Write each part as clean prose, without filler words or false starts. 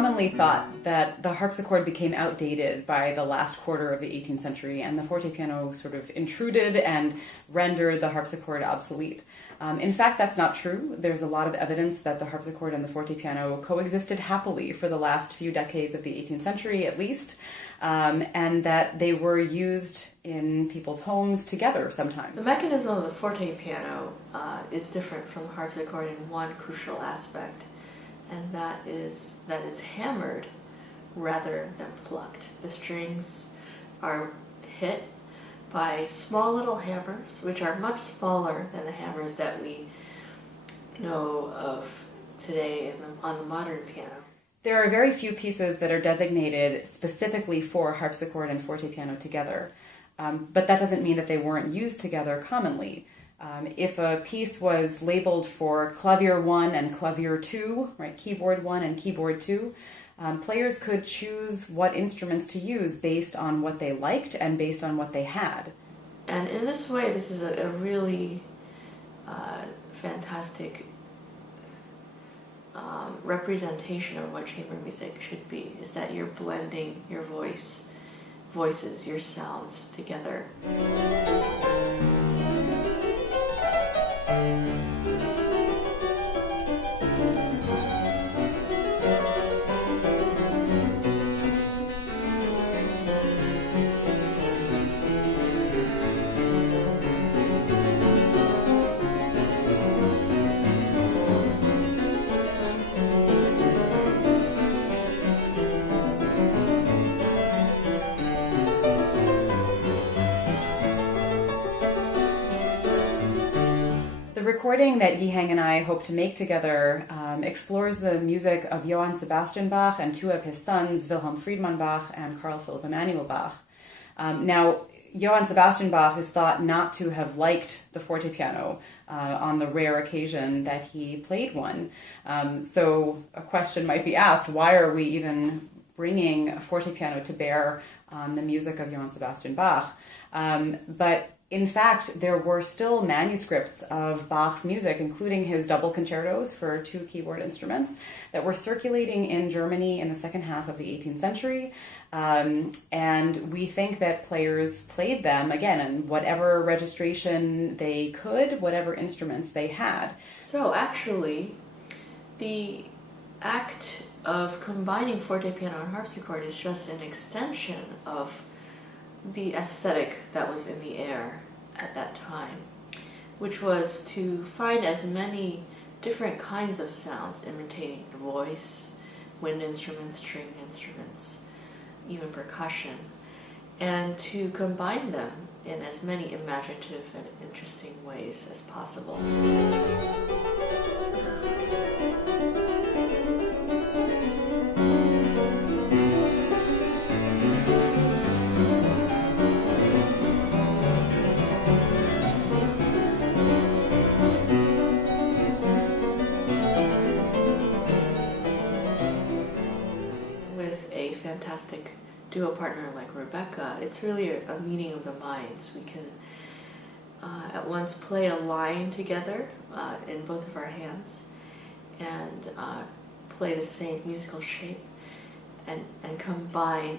commonly thought that the harpsichord became outdated by the last quarter of the 18th century, and the fortepiano sort of intruded and rendered the harpsichord obsolete. In fact, that's not true. There's a lot of evidence that the harpsichord and the fortepiano coexisted happily for the last few decades of the 18th century, at least, and that they were used in people's homes together sometimes. The mechanism of the fortepiano is different from the harpsichord in one crucial aspect, and that is that it's hammered rather than plucked. The strings are hit by small little hammers, which are much smaller than the hammers that we know of today on the modern piano. There are very few pieces that are designated specifically for harpsichord and fortepiano together, but that doesn't mean that they weren't used together commonly. If a piece was labeled for clavier 1 and clavier 2, right, keyboard 1 and keyboard 2, players could choose what instruments to use based on what they liked and based on what they had. And in this way, this is a really fantastic representation of what chamber music should be, is that you're blending your voices, your sounds together. The recording that Yihang and I hope to make together explores the music of Johann Sebastian Bach and two of his sons, Wilhelm Friedmann Bach and Carl Philipp Emanuel Bach. Now, Johann Sebastian Bach is thought not to have liked the fortepiano on the rare occasion that he played one. So a question might be asked, why are we even bringing a fortepiano to bear on the music of Johann Sebastian Bach? But in fact, there were still manuscripts of Bach's music, including his double concertos for two keyboard instruments, that were circulating in Germany in the second half of the 18th century. And we think that players played them, again, in whatever registration they could, whatever instruments they had. So actually, the act of combining fortepiano and harpsichord is just an extension of the aesthetic that was in the air at that time, which was to find as many different kinds of sounds imitating the voice, wind instruments, string instruments, even percussion, and to combine them in as many imaginative and interesting ways as possible. Fantastic duo partner like Rebecca, it's really a meeting of the minds. We can at once play a line together in both of our hands and play the same musical shape and combine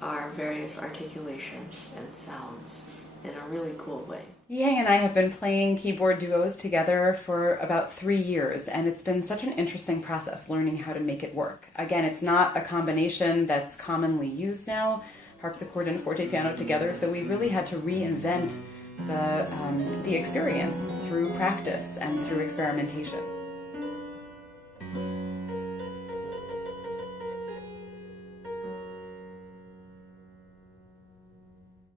our various articulations and sounds in a really cool way. Yihang and I have been playing keyboard duos together for about 3 years, and it's been such an interesting process learning how to make it work. Again, it's not a combination that's commonly used now, harpsichord and fortepiano together, so we really had to reinvent the experience through practice and through experimentation.